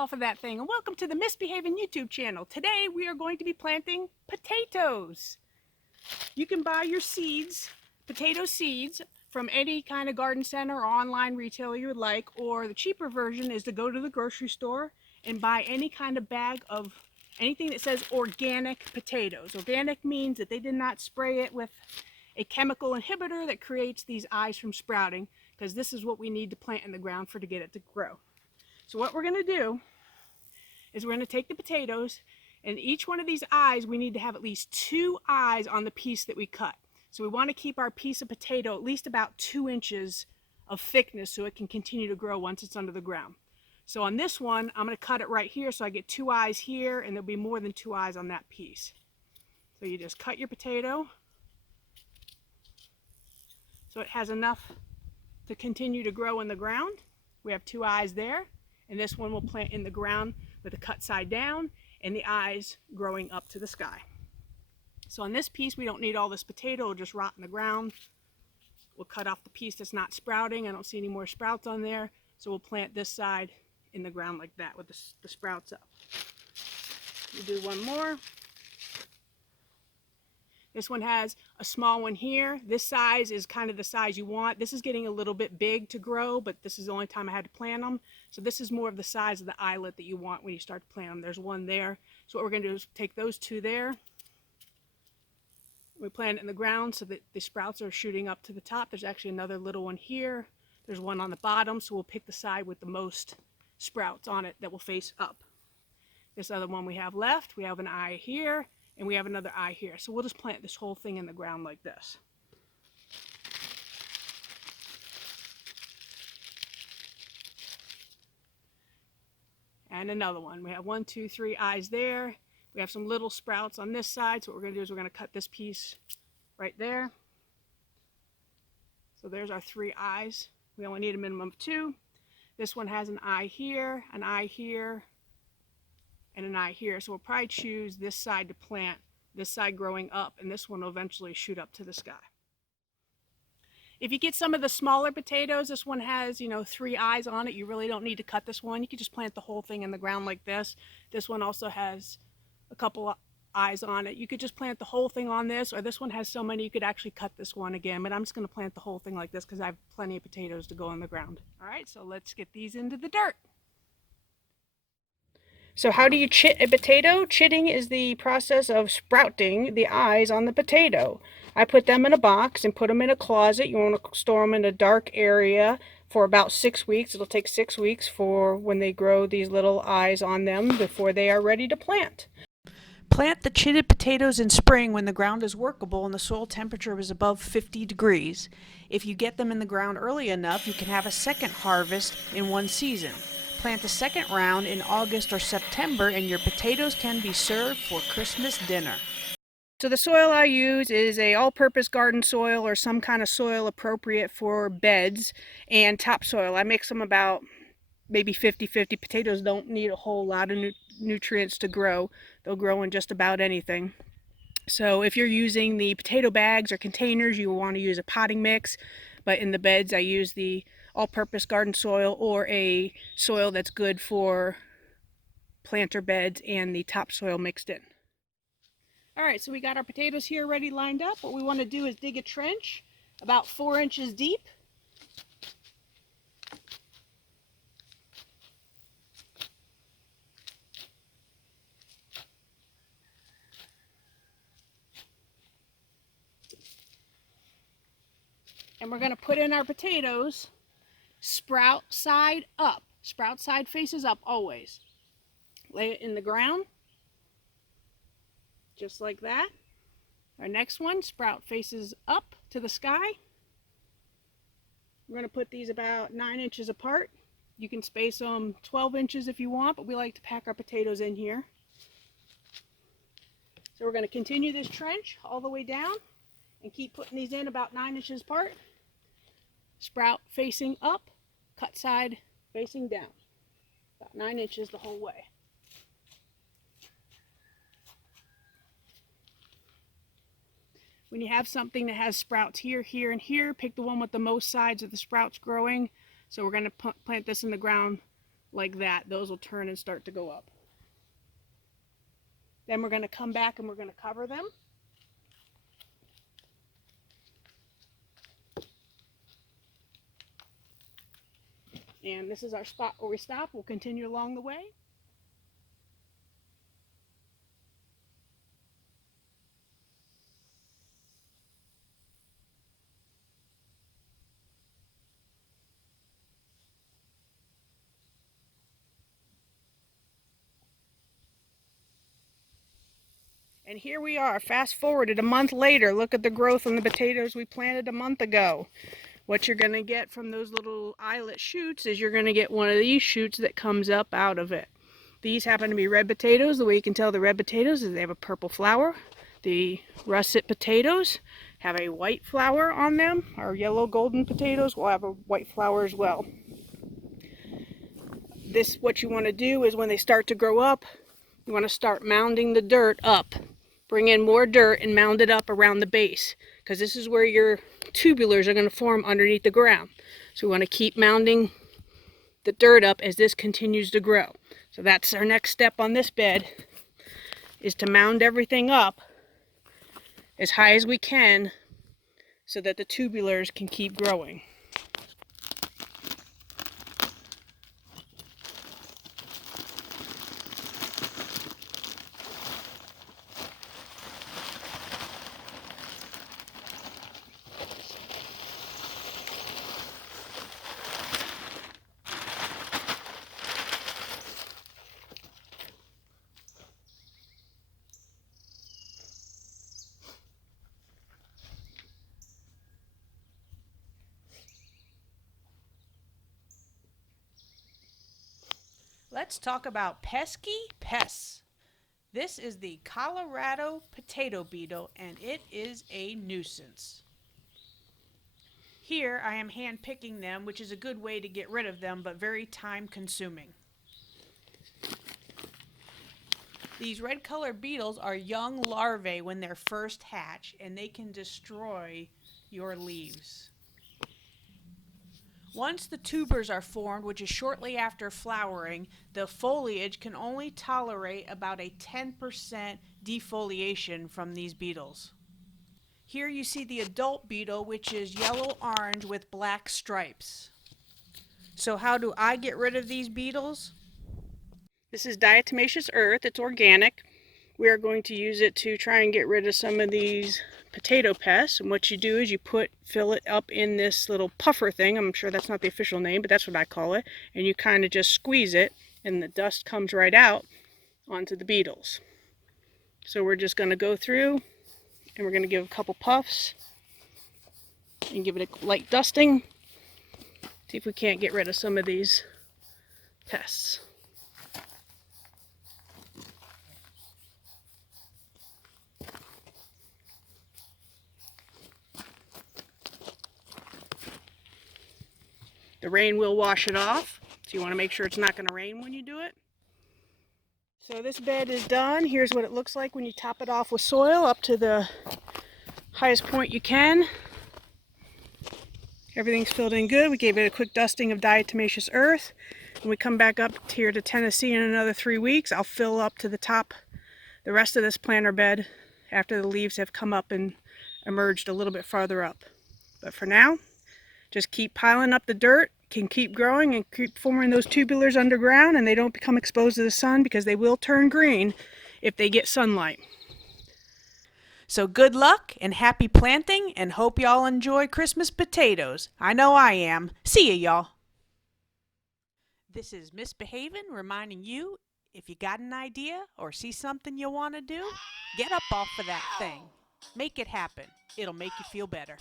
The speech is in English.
off of that thing, and welcome to the Misbehaving YouTube channel. Today we are going to be planting potatoes. You can buy your seeds, potato seeds, from any kind of garden center or online retailer you would like, or the cheaper version is to go to the grocery store and buy any kind of bag of anything that says organic potatoes. Organic means that they did not spray it with a chemical inhibitor that creates these eyes from sprouting, because this is what we need to plant in the ground to get it to grow. So what we're going to do is we're going to take the potatoes, and each one of these eyes, we need to have at least 2 eyes on the piece that we cut. So we want to keep our piece of potato at least about 2 inches of thickness so it can continue to grow once it's under the ground. So on this one, I'm going to cut it right here so I get 2 eyes here, and there'll be more than 2 eyes on that piece. So you just cut your potato so it has enough to continue to grow in the ground. We have 2 eyes there, and this one we'll plant in the ground with the cut side down and the eyes growing up to the sky. So on this piece, we don't need all this potato, it'll just rot in the ground. We'll cut off the piece that's not sprouting. I don't see any more sprouts on there, so we'll plant this side in the ground like that with the sprouts up. We'll do one more. This one has a small one here. This size is kind of the size you want. This is getting a little bit big to grow, but this is the only time I had to plant them. So this is more of the size of the eyelet that you want when you start to plant them. There's one there. So what we're going to do is take those 2 there. We plant it in the ground so that the sprouts are shooting up to the top. There's actually another little one here. There's one on the bottom, so we'll pick the side with the most sprouts on it that will face up. This other one we have left, we have an eye here, and we have another eye here. So we'll just plant this whole thing in the ground like this. And another one. We have 1, 2, 3 eyes there. We have some little sprouts on this side. So what we're going to do is we're going to cut this piece right there. So there's our 3 eyes. We only need a minimum of 2. This one has an eye here, and an eye here. So we'll probably choose this side to plant, this side growing up, and this one will eventually shoot up to the sky. If you get some of the smaller potatoes, this one has, 3 eyes on it. You really don't need to cut this one. You can just plant the whole thing in the ground like this. This one also has a couple of eyes on it. You could just plant the whole thing on this, or this one has so many you could actually cut this one again, but I'm just going to plant the whole thing like this because I have plenty of potatoes to go in the ground. All right, so let's get these into the dirt. So how do you chit a potato? Chitting is the process of sprouting the eyes on the potato. I put them in a box and put them in a closet. You want to store them in a dark area for about 6 weeks. It'll take 6 weeks for when they grow these little eyes on them before they are ready to plant. Plant the chitted potatoes in spring when the ground is workable and the soil temperature is above 50 degrees. If you get them in the ground early enough, you can have a second harvest in one season. Plant the second round in August or September and your potatoes can be served for Christmas dinner. So the soil I use is a all-purpose garden soil or some kind of soil appropriate for beds and topsoil. I mix them about maybe 50-50. Potatoes don't need a whole lot of nutrients to grow. They'll grow in just about anything. So if you're using the potato bags or containers, you will want to use a potting mix. But in the beds, I use the all-purpose garden soil or a soil that's good for planter beds and the topsoil mixed in. All right, so we got our potatoes here ready lined up. What we want to do is dig a trench about 4 inches deep. And we're going to put in our potatoes sprout side up. Sprout side faces up always. Lay it in the ground, just like that. Our next one, sprout faces up to the sky. We're going to put these about 9 inches apart. You can space them 12 inches if you want, but we like to pack our potatoes in here. So we're going to continue this trench all the way down and keep putting these in about 9 inches apart. Sprout facing up, cut side facing down. About 9 inches the whole way. When you have something that has sprouts here, here, and here, pick the one with the most sides of the sprouts growing. So we're going to plant this in the ground like that. Those will turn and start to go up. Then we're going to come back and we're going to cover them. And this is our spot where we stop. We'll continue along the way. And here we are, fast forwarded a month later. Look at the growth on the potatoes we planted a month ago. What you're going to get from those little eyelet shoots is you're going to get one of these shoots that comes up out of it. These happen to be red potatoes. The way you can tell the red potatoes is they have a purple flower. The russet potatoes have a white flower on them. Our yellow golden potatoes will have a white flower as well. What you want to do is when they start to grow up, you want to start mounding the dirt up. Bring in more dirt and mound it up around the base, because this is where your tubulars are going to form underneath the ground. So we want to keep mounding the dirt up as this continues to grow. So that's our next step on this bed, is to mound everything up as high as we can so that the tubulars can keep growing. Let's talk about pesky pests. This is the Colorado potato beetle, and it is a nuisance. Here I am hand picking them, which is a good way to get rid of them, but very time consuming. These red colored beetles are young larvae when they're first hatch, and they can destroy your leaves. Once the tubers are formed, which is shortly after flowering, the foliage can only tolerate about a 10% defoliation from these beetles. Here you see the adult beetle, which is yellow-orange with black stripes. So how do I get rid of these beetles? This is diatomaceous earth. It's organic. We are going to use it to try and get rid of some of these potato pests. And what you do is you fill it up in this little puffer thing. I'm sure that's not the official name, but that's what I call it. And you kind of just squeeze it and the dust comes right out onto the beetles. So we're just going to go through and we're going to give a couple puffs and give it a light dusting. See if we can't get rid of some of these pests. The rain will wash it off, so you want to make sure it's not going to rain when you do it. So this bed is done. Here's what it looks like when you top it off with soil up to the highest point you can. Everything's filled in good. We gave it a quick dusting of diatomaceous earth. When we come back up here to Tennessee in another 3 weeks, I'll fill up to the top the rest of this planter bed after the leaves have come up and emerged a little bit farther up. But for now, just keep piling up the dirt, can keep growing and keep forming those tubulars underground, and they don't become exposed to the sun because they will turn green if they get sunlight. So good luck and happy planting, and hope y'all enjoy Christmas potatoes. I know I am. See ya, y'all. This is Miss Behavin' reminding you, if you got an idea or see something you want to do, get up off of that thing. Make it happen. It'll make you feel better.